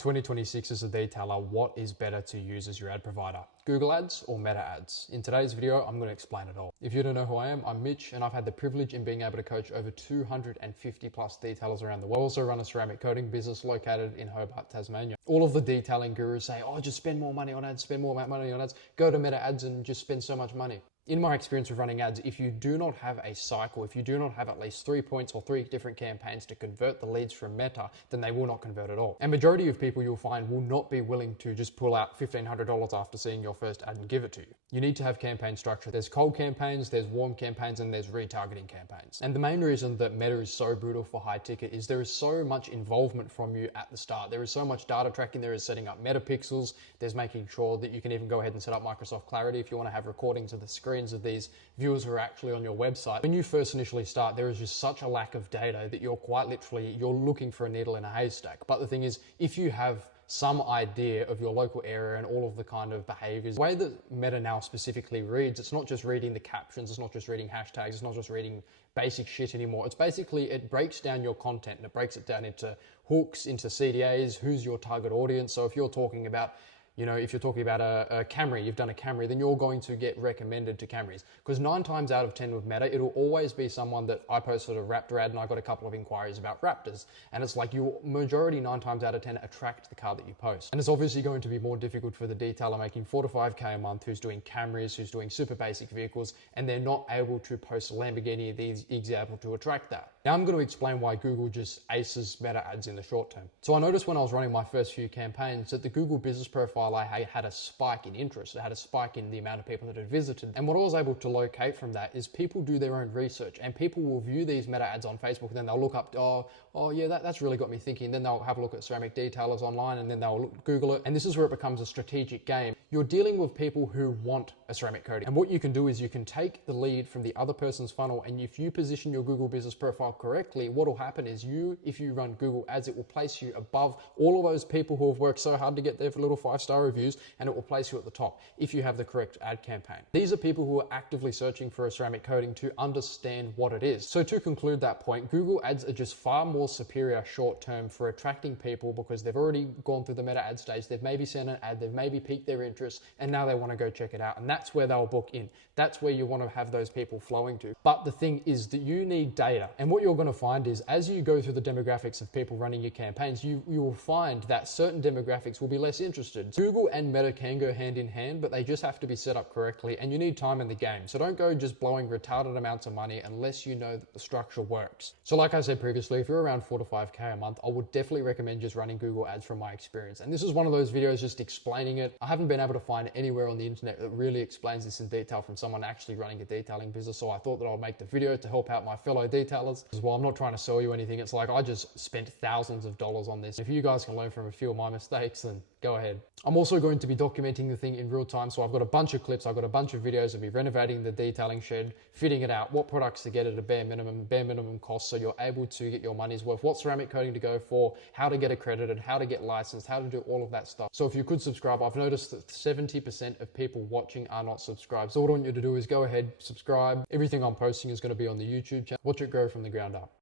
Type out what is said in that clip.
2026 as a detailer, what is better to use as your ad provider? Google Ads or Meta Ads? In today's video, I'm going to explain it all. If you don't know who I am, I'm Mitch, and I've had the privilege in being able to coach over 250 plus detailers around the world. I also run a ceramic coating business located in Hobart, Tasmania. All of the detailing gurus say, oh, just spend more money on ads, spend more money on ads, go to Meta Ads and just spend so much money. In my experience of running ads, if you do not have a cycle, if you do not have at least 3 points or 3 different campaigns to convert the leads from Meta, then they will not convert at all. And majority of people you'll find will not be willing to just pull out $1,500 after seeing your first ad and give it to you. You need to have campaign structure. There's cold campaigns, there's warm campaigns, and there's retargeting campaigns. And the main reason that Meta is so brutal for high ticket is there is so much involvement from you at the start. There is so much data tracking. There is setting up meta pixels. There's making sure that you can even go ahead and set up Microsoft Clarity if you want to have recordings of the screens of these viewers who are actually on your website. When you first initially start, there is just such a lack of data that you're quite literally, you're looking for a needle in a haystack. But the thing is, if you have some idea of your local area and all of the kind of behaviors, the way that Meta now specifically reads, it's not just reading the captions, it's not just reading hashtags, it's not just reading basic shit anymore. It's basically, it breaks down your content and it breaks it down into hooks, into CDAs, who's your target audience. So if you're talking about, if you're talking about a Camry, you've done a Camry, then you're going to get recommended to Camrys. Because 9 times out of 10 with Meta, it'll always be someone that I posted a Raptor ad and I got a couple of inquiries about Raptors. And it's like you majority 9 times out of 10 attract the car that you post. And it's obviously going to be more difficult for the detailer making 4 to 5K a month who's doing Camrys, who's doing super basic vehicles, and they're not able to post a Lamborghini, these example, to attract that. Now I'm going to explain why Google just aces Meta ads in the short term. So I noticed when I was running my first few campaigns that the Google business profile I had a spike in interest. It had a spike in the amount of people that had visited. And what I was able to locate from that is people do their own research and people will view these Meta ads on Facebook and then they'll look up, oh yeah, that's really got me thinking. Then they'll have a look at ceramic detailers online and then they'll Google it. And this is where it becomes a strategic game. You're dealing with people who want a ceramic coating. And what you can do is you can take the lead from the other person's funnel, and if you position your Google business profile correctly, what will happen is if you run Google ads, it will place you above all of those people who have worked so hard to get their little 5-star reviews, and it will place you at the top if you have the correct ad campaign. These are people who are actively searching for a ceramic coating to understand what it is. So to conclude that point, Google ads are just far more superior short term for attracting people because they've already gone through the Meta ad stage. They've maybe seen an ad, they've maybe piqued their interest, and now they want to go check it out. And that's where they'll book in. That's where you want to have those people flowing to. But the thing is that you need data. And what you're going to find is as you go through the demographics of people running your campaigns, you will find that certain demographics will be less interested. Google and Meta can go hand in hand, but they just have to be set up correctly, and you need time in the game. So don't go just blowing retarded amounts of money unless you know that the structure works. So like I said previously, if you're around 4 to 5K a month, I would definitely recommend just running Google ads from my experience. And this is one of those videos just explaining it. I haven't been able to find anywhere on the internet that really explains this in detail from someone actually running a detailing business. So I thought that I'll make the video to help out my fellow detailers. As well, I'm not trying to sell you anything. It's like I just spent thousands of dollars on this. If you guys can learn from a few of my mistakes, then go ahead. I'm also going to be documenting the thing in real time. So I've got a bunch of clips, I've got a bunch of videos of me renovating the detailing shed, fitting it out, what products to get at a bare minimum cost so you're able to get your money's worth, what ceramic coating to go for, how to get accredited, how to get licensed, how to do all of that stuff. So if you could subscribe, I've noticed that 70% of people watching are not subscribed. So what I want you to do is go ahead, subscribe. Everything I'm posting is going to be on the YouTube channel. Watch it grow from the ground up.